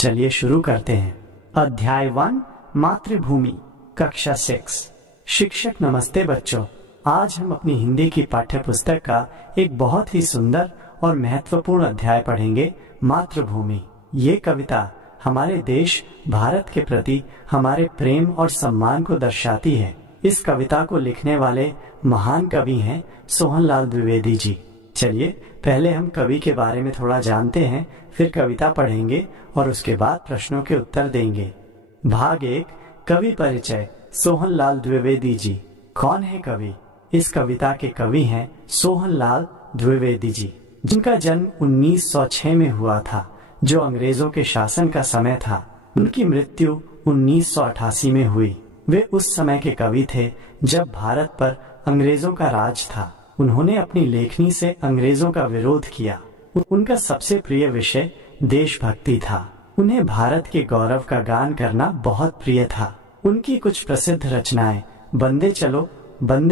चलिए शुरू करते हैं। अध्याय 1 मातृभूमि, कक्षा 6। शिक्षक नमस्ते बच्चों। आज हम अपनी हिंदी की पाठ्य पुस्तक का एक बहुत ही सुंदर और महत्वपूर्ण अध्याय पढ़ेंगे, मातृभूमि। ये कविता हमारे देश भारत के प्रति हमारे प्रेम और सम्मान को दर्शाती है। इस कविता को लिखने वाले महान कवि हैं सोहनलाल द्विवेदी जी। चलिए पहले हम कवि के बारे में थोड़ा जानते हैं, फिर कविता पढ़ेंगे और उसके बाद प्रश्नों के उत्तर देंगे। भाग 1, कवि परिचय। सोहनलाल द्विवेदी जी। कौन है कवि? इस कविता के कवि हैं सोहनलाल द्विवेदी जी, जिनका जन्म 1906 में हुआ था, जो अंग्रेजों के शासन का समय था। उनकी मृत्यु 1988 में हुई। वे उस समय के कवि थे जब भारत पर अंग्रेजों का राज था। उन्होंने अपनी लेखनी से अंग्रेजों का विरोध किया। उनका सबसे प्रिय विषय देशभक्ति था। उन्हें भारत के गौरव का गान करना बहुत प्रिय था। उनकी कुछ प्रसिद्ध रचनाएं बंदे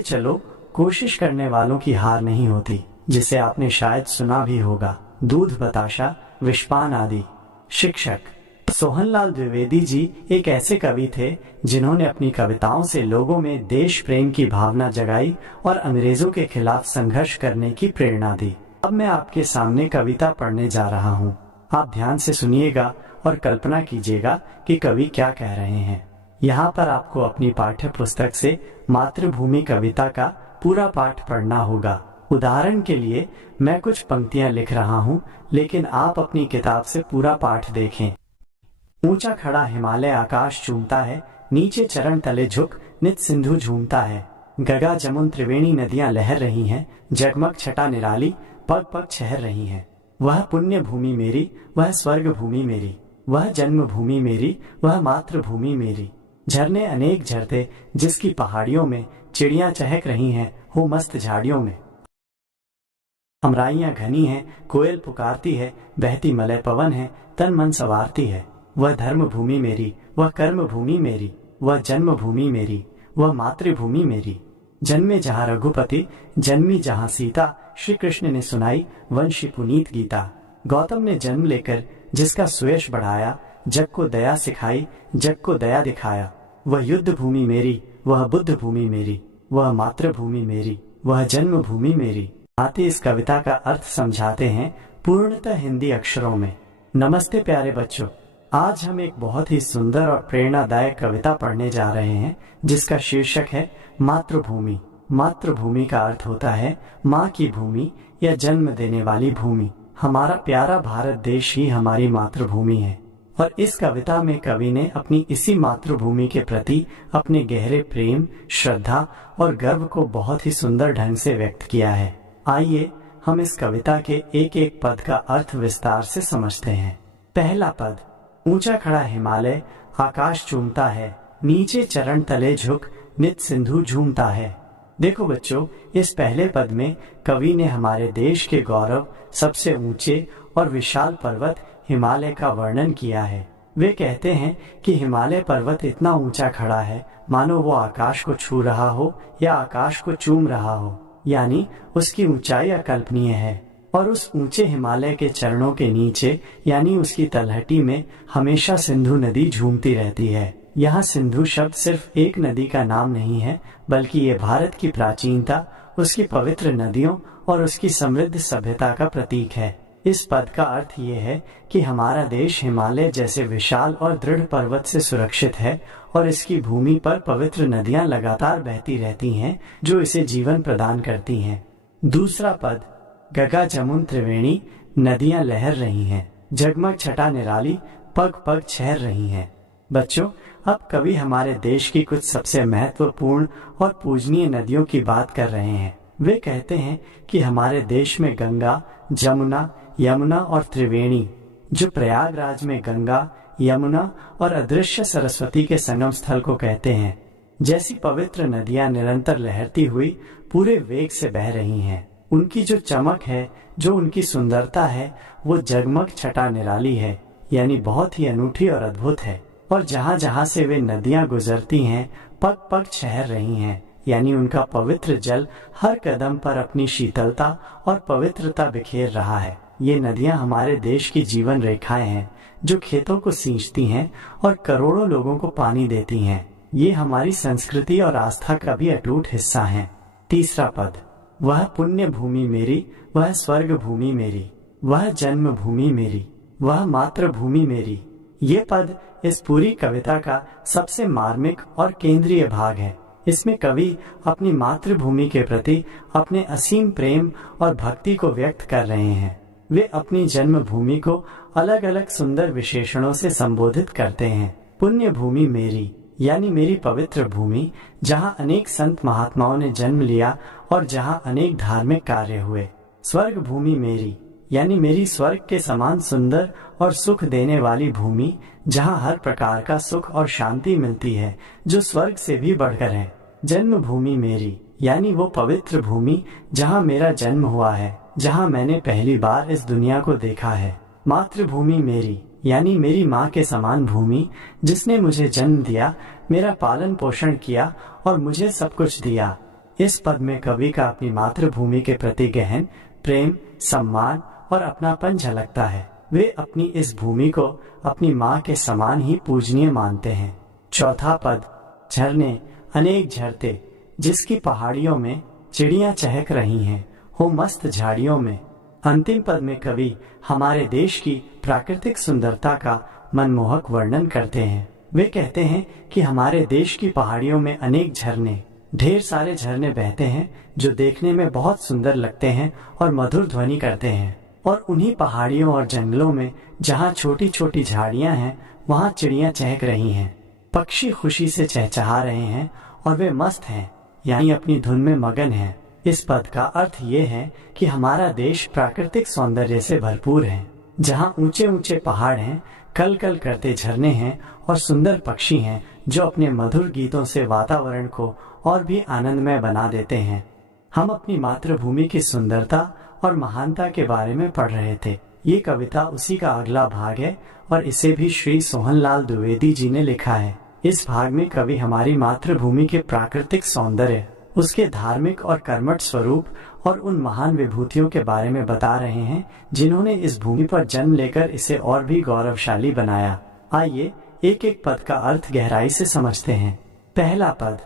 चलो, कोशिश करने वालों की हार नहीं होती, जिसे आपने शायद सुना भी होगा, दूध बताशा, विषपान आदि। शिक्षक सोहनलाल द्विवेदी जी एक ऐसे कवि थे जिन्होंने अपनी कविताओं से लोगों में देश प्रेम की भावना जगाई और अंग्रेजों के खिलाफ संघर्ष करने की प्रेरणा दी। अब मैं आपके सामने कविता पढ़ने जा रहा हूँ। आप ध्यान से सुनिएगा और कल्पना कीजिएगा कि कवि क्या कह रहे हैं। यहाँ पर आपको अपनी पाठ्य पुस्तक से मातृभूमि कविता का पूरा पाठ पढ़ना होगा। उदाहरण के लिए मैं कुछ पंक्तियाँ लिख रहा हूँ, लेकिन आप अपनी किताब से पूरा पाठ देखें। ऊंचा खड़ा हिमालय आकाश चूमता है, नीचे चरण तले झुक नित सिंधु झूमता है। गंगा जमुन त्रिवेणी नदियां लहर रही हैं, जगमग छटा निराली पग पग छहर रही हैं। वह पुण्य भूमि मेरी, वह स्वर्ग भूमि मेरी, वह जन्म भूमि मेरी, वह मातृभूमि मेरी। झरने अनेक झरते जिसकी पहाड़ियों में, चिड़ियां चहक रही हैं हो मस्त झाड़ियों में। अमराइयां घनी हैं, कोयल पुकारती है, बहती मलय पवन है, तन मन संवारती है। वह धर्म भूमि मेरी, वह कर्म भूमि मेरी, वह जन्म भूमि मेरी, वह मातृभूमि मेरी। जन्मे जहाँ रघुपति, जन्मी जहाँ सीता, श्री कृष्ण ने सुनाई वंशी पुनीत गीता। गौतम ने जन्म लेकर जिसका सुयश बढ़ाया, जग को दया सिखाई, जग को दया दिखाया। वह युद्ध भूमि मेरी, वह बुद्ध भूमि मेरी, वह मातृभूमि मेरी, वह जन्म भूमि मेरी। आते इस कविता का अर्थ समझाते हैं पूर्णतः हिंदी अक्षरों में। नमस्ते प्यारे बच्चों, आज हम एक बहुत ही सुंदर और प्रेरणादायक कविता पढ़ने जा रहे हैं, जिसका शीर्षक है मातृभूमि। मातृभूमि का अर्थ होता है माँ की भूमि या जन्म देने वाली भूमि। हमारा प्यारा भारत देश ही हमारी मातृभूमि है, और इस कविता में कवि ने अपनी इसी मातृभूमि के प्रति अपने गहरे प्रेम, श्रद्धा और गर्व को बहुत ही सुंदर ढंग से व्यक्त किया है। आइए हम इस कविता के एक एक पद का अर्थ विस्तार से समझते हैं। पहला पद, ऊंचा खड़ा हिमालय आकाश चूमता है, नीचे चरण तले झुक नित सिंधु झूमता है। देखो बच्चों, इस पहले पद में कवि ने हमारे देश के गौरव, सबसे ऊंचे और विशाल पर्वत हिमालय का वर्णन किया है। वे कहते हैं कि हिमालय पर्वत इतना ऊंचा खड़ा है मानो वो आकाश को छू रहा हो या आकाश को चूम रहा हो, यानी उसकी ऊंचाई अकल्पनीय है। और उस ऊंचे हिमालय के चरणों के नीचे यानी उसकी तलहटी में हमेशा सिंधु नदी झूमती रहती है। यहाँ सिंधु शब्द सिर्फ एक नदी का नाम नहीं है, बल्कि ये भारत की प्राचीनता, उसकी पवित्र नदियों और उसकी समृद्ध सभ्यता का प्रतीक है। इस पद का अर्थ ये है कि हमारा देश हिमालय जैसे विशाल और दृढ़ पर्वत से सुरक्षित है, और इसकी भूमि पर पवित्र नदियां लगातार बहती रहती हैं, जो इसे जीवन प्रदान करती हैं। दूसरा पद, गंगा जमुन त्रिवेणी नदियां लहर रही हैं, जगमग छटा निराली पग पग छहर रही हैं। बच्चों, अब कवि हमारे देश की कुछ सबसे महत्वपूर्ण और पूजनीय नदियों की बात कर रहे हैं। वे कहते हैं कि हमारे देश में गंगा, जमुना, यमुना और त्रिवेणी, जो प्रयागराज में गंगा, यमुना और अदृश्य सरस्वती के संगम स्थल को कहते हैं, जैसी पवित्र नदियां निरंतर लहरती हुई पूरे वेग से बह रही हैं। उनकी जो चमक है, जो उनकी सुंदरता है, वो जगमग छटा निराली है, यानी बहुत ही अनूठी और अद्भुत है। और जहाँ जहाँ से वे नदियाँ गुजरती हैं, पग पग छहर रही हैं, यानी उनका पवित्र जल हर कदम पर अपनी शीतलता और पवित्रता बिखेर रहा है। ये नदियाँ हमारे देश की जीवन रेखाएं हैं, जो खेतों को सींचती हैं और करोड़ों लोगों को पानी देती हैं। ये हमारी संस्कृति और आस्था का भी अटूट हिस्सा हैं। तीसरा पद, वह पुण्य भूमि मेरी, वह स्वर्ग भूमि मेरी, वह जन्म भूमि मेरी, वह मातृभूमि मेरी। ये पद इस पूरी कविता का सबसे मार्मिक और केंद्रीय भाग है। इसमें कवि अपनी मातृभूमि के प्रति अपने असीम प्रेम और भक्ति को व्यक्त कर रहे हैं। वे अपनी जन्मभूमि को अलग अलग सुंदर विशेषणों से संबोधित करते हैं। पुण्य भूमि मेरी यानी मेरी पवित्र भूमि, जहाँ अनेक संत महात्माओं ने जन्म लिया और जहाँ अनेक धार्मिक कार्य हुए। स्वर्ग भूमि मेरी यानी मेरी स्वर्ग के समान सुंदर और सुख देने वाली भूमि, जहाँ हर प्रकार का सुख और शांति मिलती है, जो स्वर्ग से भी बढ़कर है। जन्म भूमि मेरी यानी वो पवित्र भूमि जहाँ मेरा जन्म हुआ है, जहाँ मैंने पहली बार इस दुनिया को देखा है। मातृभूमि मेरी यानी मेरी माँ के समान भूमि, जिसने मुझे जन्म दिया, मेरा पालन पोषण किया और मुझे सब कुछ दिया। इस पद में कवि का अपनी मातृभूमि के प्रति गहन प्रेम, सम्मान और अपनापन झलकता है। वे अपनी इस भूमि को अपनी माँ के समान ही पूजनीय मानते हैं। चौथा पद, झरने अनेक झरते, जिसकी पहाड़ियों में चिड़ियां चहक रही हैं, हो मस्त झाड़ियों में। अंतिम पद में कवि हमारे देश की प्राकृतिक सुंदरता का मनमोहक वर्णन करते हैं। वे कहते हैं कि हमारे देश की पहाड़ियों में अनेक झरने, ढेर सारे झरने बहते हैं, जो देखने में बहुत सुंदर लगते हैं और मधुर ध्वनि करते हैं। और उन्हीं पहाड़ियों और जंगलों में जहाँ छोटी छोटी झाड़ियाँ हैं, वहाँ चिड़ियाँ चहक रही हैं, पक्षी खुशी से चहचहा रहे हैं और वे मस्त हैं यानी अपनी धुन में मगन हैं। इस पद का अर्थ ये है कि हमारा देश प्राकृतिक सौंदर्य से भरपूर है, जहाँ ऊंचे ऊंचे पहाड़ हैं, कल कल करते झरने हैं और सुंदर पक्षी हैं, जो अपने मधुर गीतों से वातावरण को और भी आनंदमय बना देते हैं। हम अपनी मातृभूमि की सुंदरता और महानता के बारे में पढ़ रहे थे। ये कविता उसी का अगला भाग है और इसे भी श्री सोहनलाल द्विवेदी जी ने लिखा है। इस भाग में कवि हमारी मातृभूमि के प्राकृतिक सौंदर्य, उसके धार्मिक और कर्मठ स्वरूप और उन महान विभूतियों के बारे में बता रहे हैं, जिन्होंने इस भूमि पर जन्म लेकर इसे और भी गौरवशाली बनाया। आइए एक एक पद का अर्थ गहराई से समझते हैं। पहला पद,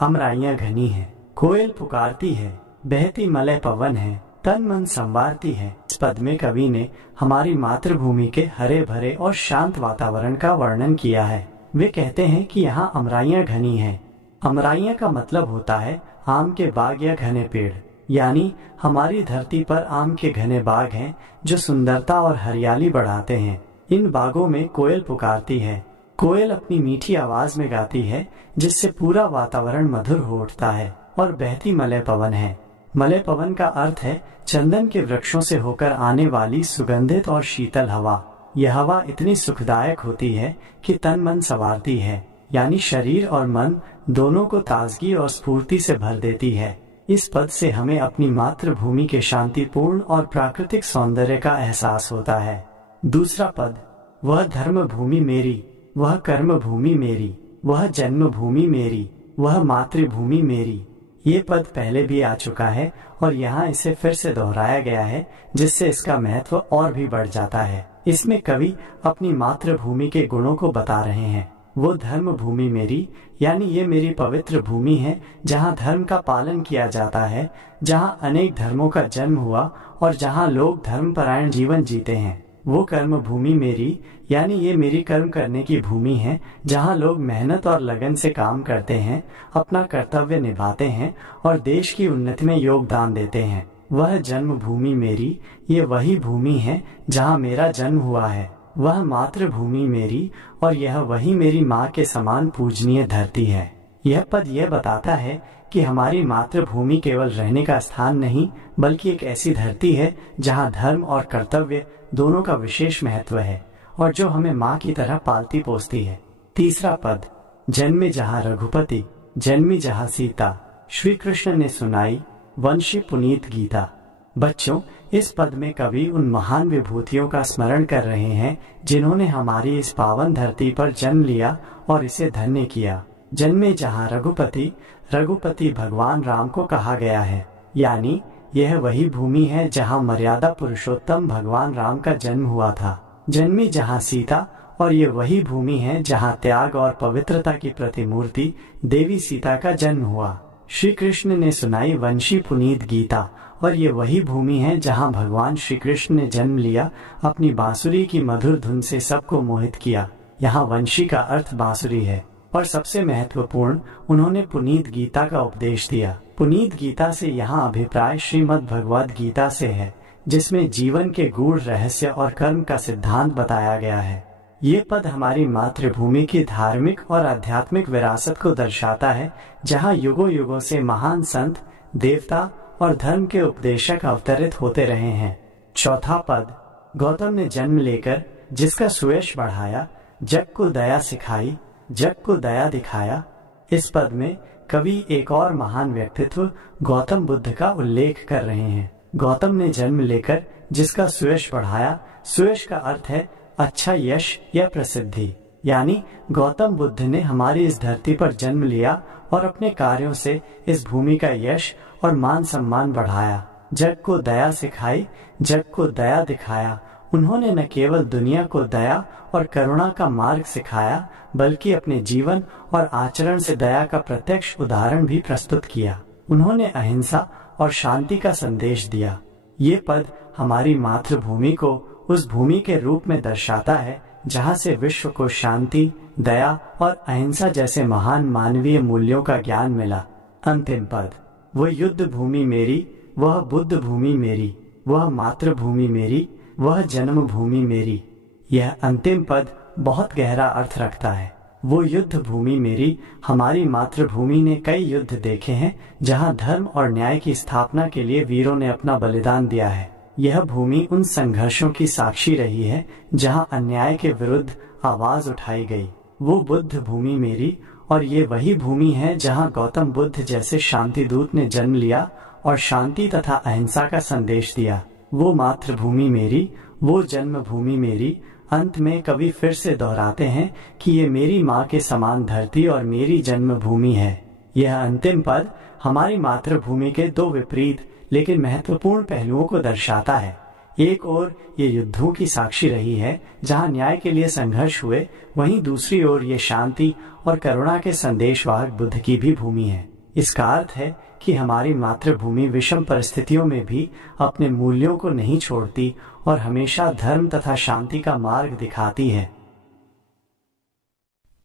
अमराइयाँ घनी है, कोयल पुकारती है, बहती मलय पवन है, तन मन संवारती है। इस पद में कवि ने हमारी मातृभूमि के हरे भरे और शांत वातावरण का वर्णन किया है। वे कहते हैं कि यहाँ अमराइयाँ घनी हैं। अमराइयाँ का मतलब होता है आम के बाग या घने पेड़, यानी हमारी धरती पर आम के घने बाग हैं, जो सुंदरता और हरियाली बढ़ाते हैं। इन बागों में कोयल पुकारती है। कोयल अपनी मीठी आवाज में गाती है, जिससे पूरा वातावरण मधुर हो उठता है। और बहती मलय पवन है। मलय पवन का अर्थ है चंदन के वृक्षों से होकर आने वाली सुगंधित और शीतल हवा। यह हवा इतनी सुखदायक होती है कि तन मन संवारती है, यानी शरीर और मन दोनों को ताजगी और स्फूर्ति से भर देती है। इस पद से हमें अपनी मातृभूमि के शांतिपूर्ण और प्राकृतिक सौंदर्य का एहसास होता है। दूसरा पद, वह धर्म भूमि मेरी, वह कर्म भूमि मेरी, वह जन्म भूमि मेरी, वह मातृभूमि मेरी। ये पद पहले भी आ चुका है और यहाँ इसे फिर से दोहराया गया है, जिससे इसका महत्व और भी बढ़ जाता है। इसमें कवि अपनी मातृभूमि के गुणों को बता रहे हैं। वो धर्म भूमि मेरी यानी ये मेरी पवित्र भूमि है, जहाँ धर्म का पालन किया जाता है, जहाँ अनेक धर्मों का जन्म हुआ और जहाँ लोग धर्मपरायण जीवन जीते हैं। वो कर्म भूमि मेरी यानी ये मेरी कर्म करने की भूमि है, जहाँ लोग मेहनत और लगन से काम करते हैं, अपना कर्तव्य निभाते हैं और देश की उन्नति में योगदान देते हैं। वह जन्म भूमि मेरी, ये वही भूमि है जहाँ मेरा जन्म हुआ है। वह मातृभूमि मेरी, और यह वही मेरी माँ के समान पूजनीय धरती है। यह पद यह बताता है कि हमारी मातृभूमि केवल रहने का स्थान नहीं, बल्कि एक ऐसी धरती है जहाँ धर्म और कर्तव्य दोनों का विशेष महत्व है और जो हमें माँ की तरह पालती पोसती है। तीसरा पद, जन्मे जहाँ रघुपति, जन्मी जहाँ सीता, श्री कृष्ण ने सुनाई वंशी पुनीत गीता। बच्चों, इस पद में कवि उन महान विभूतियों का स्मरण कर रहे हैं, जिन्होंने हमारी इस पावन धरती पर जन्म लिया और इसे धन्य किया। जन्मे जहाँ रघुपति, रघुपति भगवान राम को कहा गया है, यानी यह वही भूमि है जहाँ मर्यादा पुरुषोत्तम भगवान राम का जन्म हुआ था। जन्मी जहाँ सीता, और ये वही भूमि है जहाँ त्याग और पवित्रता की प्रतिमूर्ति देवी सीता का जन्म हुआ। श्री कृष्ण ने सुनाई वंशी पुनीत गीता, और ये वही भूमि है जहाँ भगवान श्री कृष्ण ने जन्म लिया, अपनी बांसुरी की मधुर धुन से सबको मोहित किया। यहाँ वंशी का अर्थ बांसुरी है, और सबसे महत्वपूर्ण, उन्होंने पुनीत गीता का उपदेश दिया। पुनीत गीता से यहाँ अभिप्राय श्रीमद् भगवद गीता से है, जिसमें जीवन के गूढ़ रहस्य और कर्म का सिद्धांत बताया गया है। ये पद हमारी मातृभूमि की धार्मिक और आध्यात्मिक विरासत को दर्शाता है, जहाँ युगों युगों से महान संत, देवता और धर्म के उपदेशक अवतरित होते रहे हैं। चौथा पद, गौतम ने जन्म लेकर जिसका सुयश बढ़ाया, जग को दया सिखाई, जग को दया दिखाया। इस पद में कवि एक और महान व्यक्तित्व गौतम बुद्ध का उल्लेख कर रहे हैं। गौतम ने जन्म लेकर जिसका सुयश बढ़ाया, सुयश का अर्थ है अच्छा यश या प्रसिद्धि, यानी गौतम बुद्ध ने हमारी इस धरती पर जन्म लिया और अपने कार्यों से इस भूमि का यश और मान सम्मान बढ़ाया। जग को दया सिखाई, जग को दया दिखाया। उन्होंने न केवल दुनिया को दया और करुणा का मार्ग सिखाया, बल्कि अपने जीवन और आचरण से दया का प्रत्यक्ष उदाहरण भी प्रस्तुत किया। उन्होंने अहिंसा और शांति का संदेश दिया। ये पद हमारी मातृभूमि को उस भूमि के रूप में दर्शाता है जहाँ से विश्व को शांति, दया और अहिंसा जैसे महान मानवीय मूल्यों का ज्ञान मिला। अंतिम पद, वह युद्ध भूमि मेरी, वह बुद्ध भूमि मेरी, वह मातृभूमि मेरी, वह जन्मभूमि मेरी। यह अंतिम पद बहुत गहरा अर्थ रखता है। वो युद्ध भूमि मेरी, हमारी मातृभूमि ने कई युद्ध देखे हैं जहाँ धर्म और न्याय की स्थापना के लिए वीरों ने अपना बलिदान दिया है। यह भूमि उन संघर्षों की साक्षी रही है जहाँ अन्याय के विरुद्ध आवाज उठाई गई। वो बुद्ध भूमि मेरी, और ये वही भूमि है जहाँ गौतम बुद्ध जैसे शांति दूत ने जन्म लिया और शांति तथा अहिंसा का संदेश दिया। वो मातृभूमि मेरी, वो जन्मभूमि मेरी। अंत में कवि फिर से दोहराते हैं कि ये मेरी माँ के समान धरती और मेरी जन्मभूमि है। यह अंतिम पद हमारी मातृभूमि के दो विपरीत लेकिन महत्वपूर्ण पहलुओं को दर्शाता है। एक ओर ये युद्धों की साक्षी रही है जहाँ न्याय के लिए संघर्ष हुए, वहीं दूसरी ओर ये शांति और करुणा के संदेशवाहक बुद्ध की भी भूमि है। इसका अर्थ है कि हमारी मातृभूमि विषम परिस्थितियों में भी अपने मूल्यों को नहीं छोड़ती और हमेशा धर्म तथा शांति का मार्ग दिखाती है।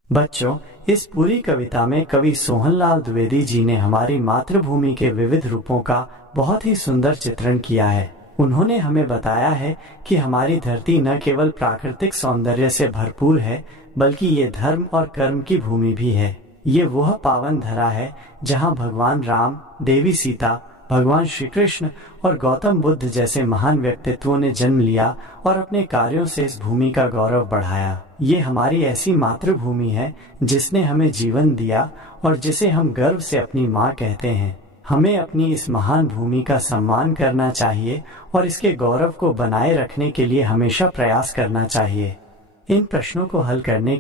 बच्चों, इस पूरी कविता में कवि सोहनलाल द्विवेदी जी ने हमारी मातृभूमि के विविध रूपों का बहुत ही सुंदर चित्रण किया है। उन्होंने हमें बताया है कि हमारी धरती न केवल प्राकृतिक सौंदर्य से भरपूर है, बल्कि ये धर्म और कर्म की भूमि भी है। ये वह पावन धरा है जहाँ भगवान राम, देवी सीता, भगवान श्री कृष्ण और गौतम बुद्ध जैसे महान व्यक्तित्वों ने जन्म लिया और अपने कार्यों से इस भूमि का गौरव बढ़ाया। ये हमारी ऐसी मातृभूमि है जिसने हमें जीवन दिया और जिसे हम गर्व से अपनी माँ कहते हैं। हमें अपनी इस महान भूमि का सम्मान करना चाहिए और इसके गौरव को बनाए रखने के लिए हमेशा प्रयास करना चाहिए। इन प्रश्नों को हल करने